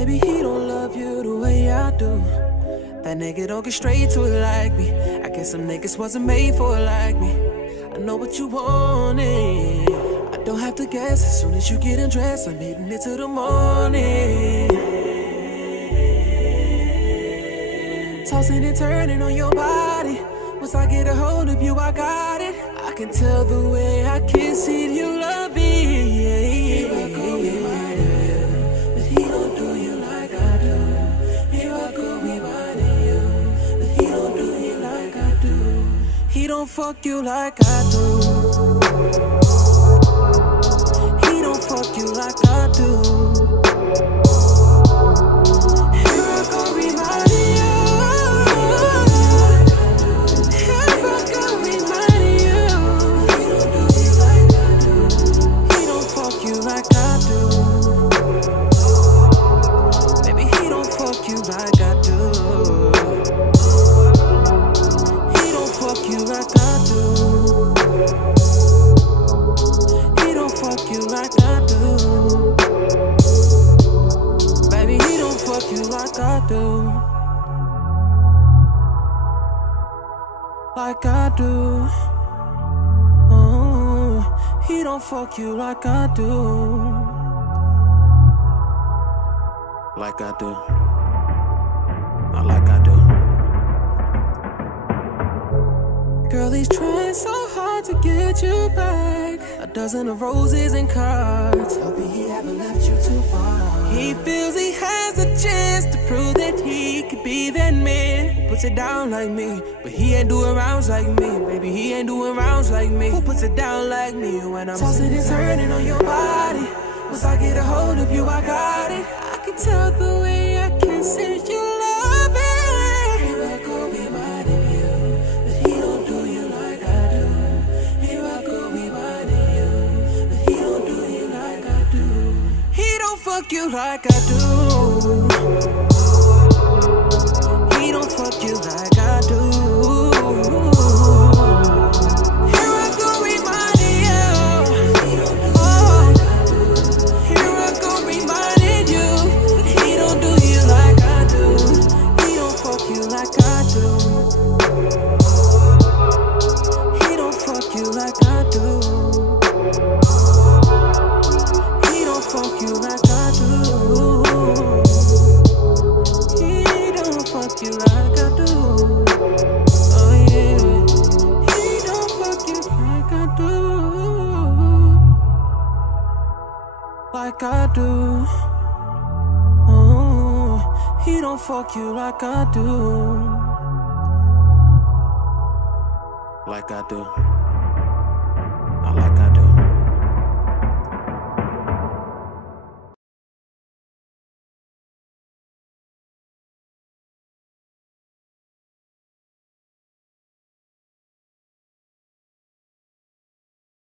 Baby, he don't love you the way I do. That nigga don't get straight to it like me. I guess some niggas wasn't made for it like me. I know what you wanted. I don't have to guess. As soon as you get undressed, I'm hitting it till the morning. Tossing and turning on your body. Once I get a hold of you, I got it. I can tell the way I kiss it, you love it. Here I go reminding you, but he don't do you like I do. Here I go reminding you, but he don't do you like I do. He don't fuck you like I do. He don't fuck you like I do. Here I go reminding you. Like I do. Oh, he don't fuck you like I do. Like I do. Not like I do. Girl, he's trying so hard to get you back. A dozen of roses and cards. Hoping he haven't left you too far. He feels he has a chance to prove that he could be that man who puts it down like me. But he ain't doing rounds like me. Baby, he ain't doing rounds like me. Who puts it down like me when I'm tossing and turning on your body? Once I get a hold of you, I got it. I can tell the way I kiss it, you love it. Here I go reminding you, but he don't do you like I do. Here I go reminding you, but he don't do you like I do. He don't fuck you like I do. He don't fuck you like I do. Here I go reminding you. Oh, here I go reminding you that he don't do you like I do. He don't fuck you like I do. He don't fuck you like I do. He don't fuck you like I do. Fuck you like I do. Oh yeah. He don't fuck you like I do. Like I do. Oh, he don't fuck you like I do. Like I do.